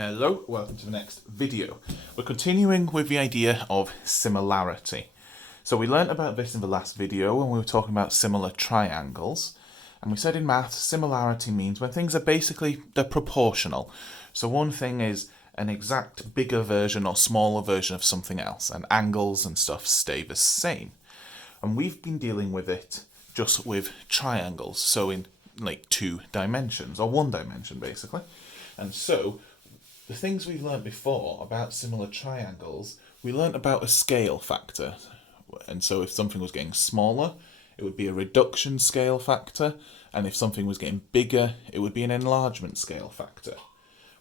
Hello, welcome to the next video. We're continuing with the idea of similarity. So we learnt about this in the last video when we were talking about similar triangles. And we said in maths, similarity means when things are they're proportional. So one thing is an exact bigger version or smaller version of something else, and angles and stuff stay the same. And we've been dealing with it just with triangles, so in like 2 dimensions, or 1 dimension basically. And so the things we've learnt before about similar triangles, we learnt about a scale factor. And so if something was getting smaller, it would be a reduction scale factor, and if something was getting bigger, it would be an enlargement scale factor.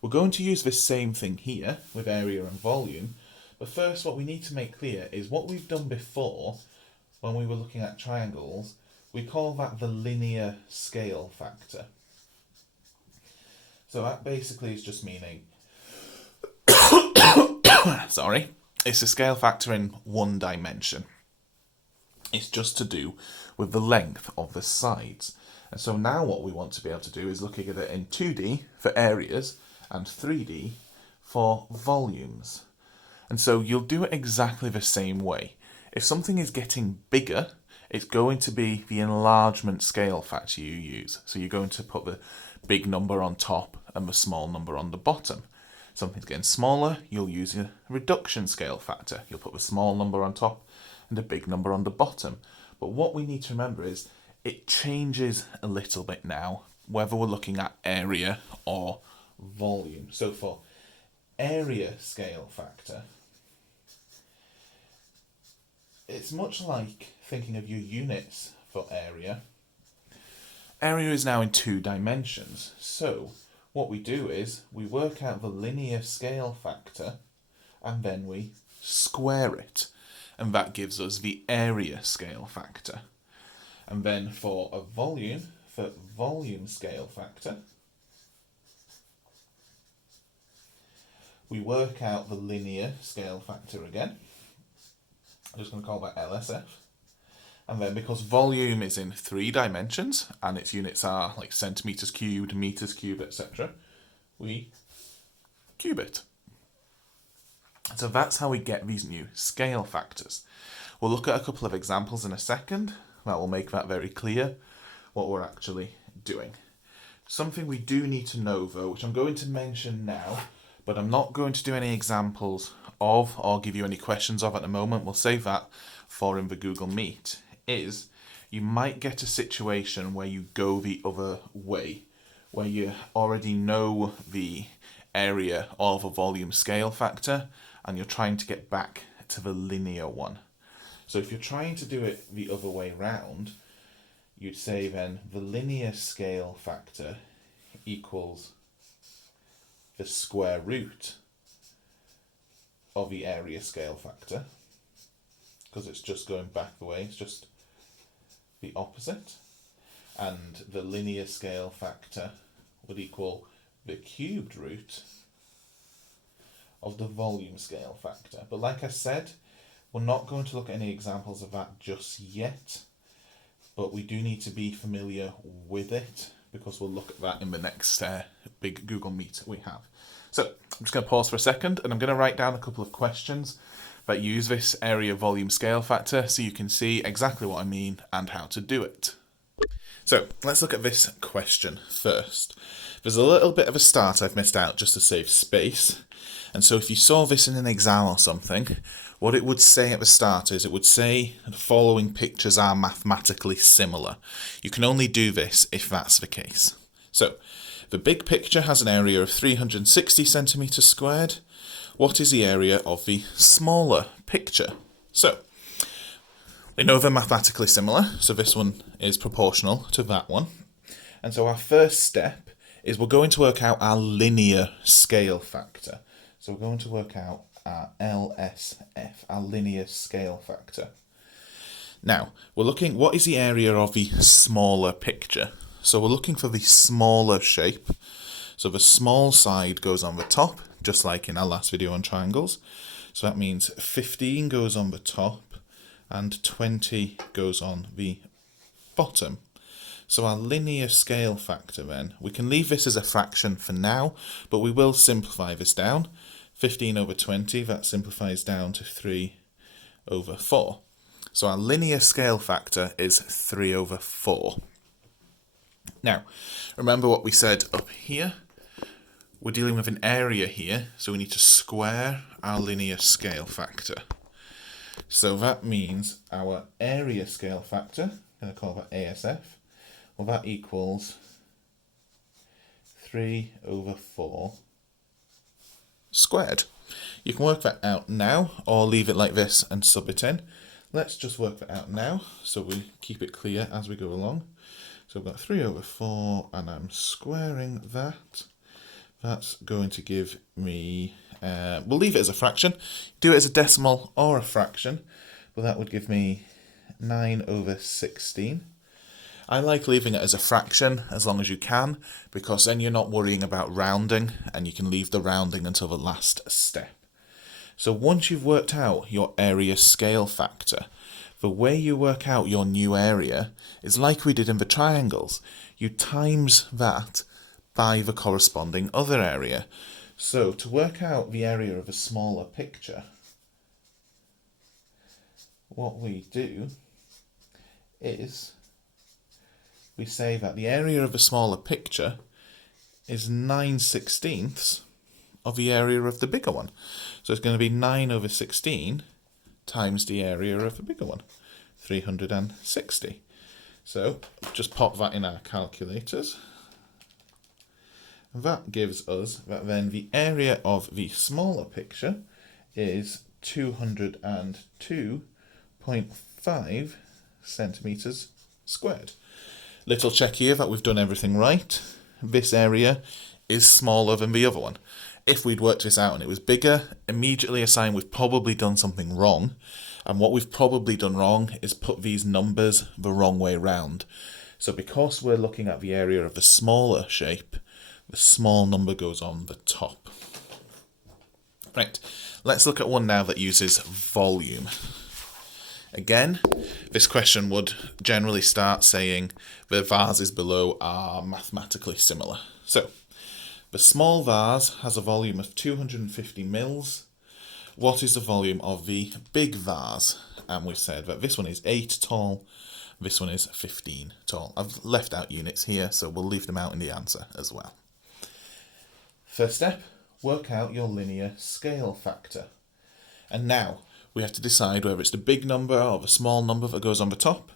We're going to use this same thing here with area and volume, but first what we need to make clear is what we've done before when we were looking at triangles, we call that the linear scale factor. So that basically is just meaning sorry, it's a scale factor in 1 dimension. It's just to do with the length of the sides. And so now what we want to be able to do is looking at it in 2D for areas and 3D for volumes. And so you'll do it exactly the same way. If something is getting bigger, it's going to be the enlargement scale factor you use. So you're going to put the big number on top and the small number on the bottom. Something's getting smaller, you'll use a reduction scale factor. You'll put the small number on top and a big number on the bottom. But what we need to remember is it changes a little bit now, whether we're looking at area or volume. So for area scale factor, it's much like thinking of your units for area. Area is now in 2 dimensions. So what we do is we work out the linear scale factor and then we square it. And that gives us the area scale factor. And then for volume scale factor, we work out the linear scale factor again. I'm just going to call that LSF. And then because volume is in 3 dimensions and its units are like centimetres cubed, metres cubed, etc., we cube it. So that's how we get these new scale factors. We'll look at a couple of examples in a second. That will make that very clear what we're actually doing. Something we do need to know though, which I'm going to mention now, but I'm not going to do any examples of or give you any questions of at the moment. We'll save that for in the Google Meet. Is you might get a situation where you go the other way, where you already know the area of a volume scale factor and you're trying to get back to the linear one. So if you're trying to do it the other way round, you'd say then the linear scale factor equals the square root of the area scale factor, because it's just going back the way, it's just the opposite. And the linear scale factor would equal the cubed root of the volume scale factor. But like I said, we're not going to look at any examples of that just yet, but we do need to be familiar with it because we'll look at that in the next big Google Meet we have. So I'm just going to pause for a second and I'm going to write down a couple of questions that use this area volume scale factor so you can see exactly what I mean and how to do it. So let's look at this question first. There's a little bit of a start I've missed out just to save space. And so if you saw this in an exam or something, what it would say at the start is it would say the following pictures are mathematically similar. You can only do this if that's the case. So the big picture has an area of 360 centimetres squared. What is the area of the smaller picture? So we know they're mathematically similar, so this one is proportional to that one. And so our first step is we're going to work out our linear scale factor. So we're going to work out our LSF, our linear scale factor. Now, we're looking, what is the area of the smaller picture? So we're looking for the smaller shape. So the small side goes on the top, just like in our last video on triangles. So that means 15 goes on the top and 20 goes on the bottom. So our linear scale factor then, we can leave this as a fraction for now, but we will simplify this down. 15 over 20, that simplifies down to 3 over 4. So our linear scale factor is 3 over 4. Now, remember what we said up here? We're dealing with an area here, so we need to square our linear scale factor. So that means our area scale factor, I'm going to call that ASF, well that equals 3 over 4 squared. You can work that out now or leave it like this and sub it in. Let's just work that out now so we keep it clear as we go along. So I've got 3 over 4 and I'm squaring that. That's going to give me, we'll leave it as a fraction, do it as a decimal or a fraction, but that would give me 9 over 16. I like leaving it as a fraction as long as you can, because then you're not worrying about rounding and you can leave the rounding until the last step. So once you've worked out your area scale factor, the way you work out your new area is like we did in the triangles. You times that by the corresponding other area. So to work out the area of a smaller picture, what we do is we say that the area of a smaller picture is 9/16 of the area of the bigger one. So it's going to be 9 over 16 times the area of the bigger one, 360. So just pop that in our calculators. That gives us that then the area of the smaller picture is 202.5 centimetres squared. Little check here that we've done everything right. This area is smaller than the other one. If we'd worked this out and it was bigger, immediately assign we've probably done something wrong. And what we've probably done wrong is put these numbers the wrong way round. So because we're looking at the area of the smaller shape, the small number goes on the top. Right, let's look at one now that uses volume. Again, this question would generally start saying the vases below are mathematically similar. So, the small vase has a volume of 250 mils. What is the volume of the big vase? And we've said that this one is 8 tall, this one is 15 tall. I've left out units here, so we'll leave them out in the answer as well. First step, work out your linear scale factor. And now we have to decide whether it's the big number or the small number that goes on the top.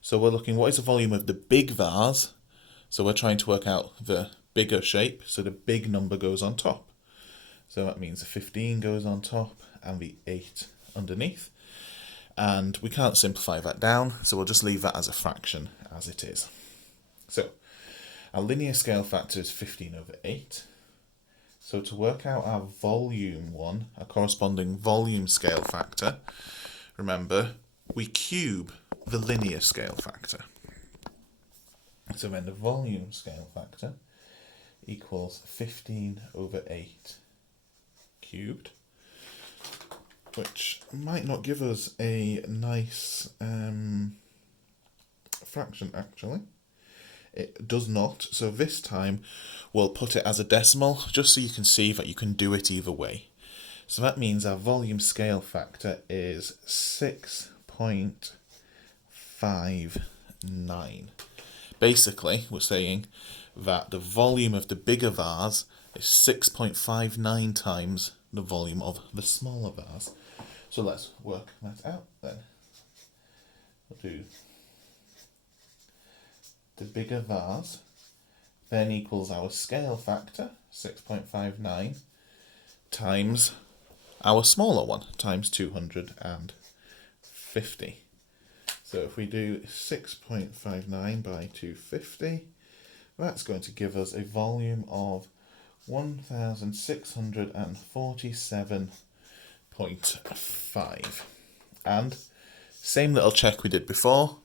So we're looking, what is the volume of the big vase? So we're trying to work out the bigger shape, so the big number goes on top. So that means the 15 goes on top and the 8 underneath. And we can't simplify that down, so we'll just leave that as a fraction as it is. So our linear scale factor is 15 over 8. So to work out our volume one, our corresponding volume scale factor, remember, we cube the linear scale factor. So then the volume scale factor equals 15 over 8 cubed, which might not give us a nice fraction actually. It does not, so this time we'll put it as a decimal just so you can see that you can do it either way. So that means our volume scale factor is 6.59. Basically, we're saying that the volume of the bigger vase is 6.59 times the volume of the smaller vase. So let's work that out then. We'll do the bigger vase then equals our scale factor, 6.59, times our smaller one, times 250. So if we do 6.59 by 250, that's going to give us a volume of 1,647.5. And same little check we did before.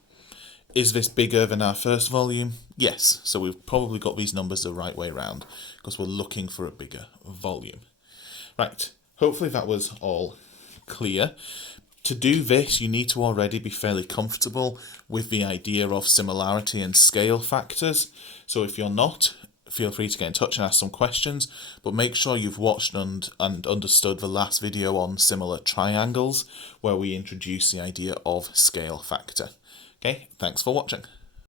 Is this bigger than our first volume? Yes, so we've probably got these numbers the right way round because we're looking for a bigger volume. Right, hopefully that was all clear. To do this, you need to already be fairly comfortable with the idea of similarity and scale factors. So if you're not, feel free to get in touch and ask some questions, but make sure you've watched and understood the last video on similar triangles, where we introduce the idea of scale factor. Okay, thanks for watching.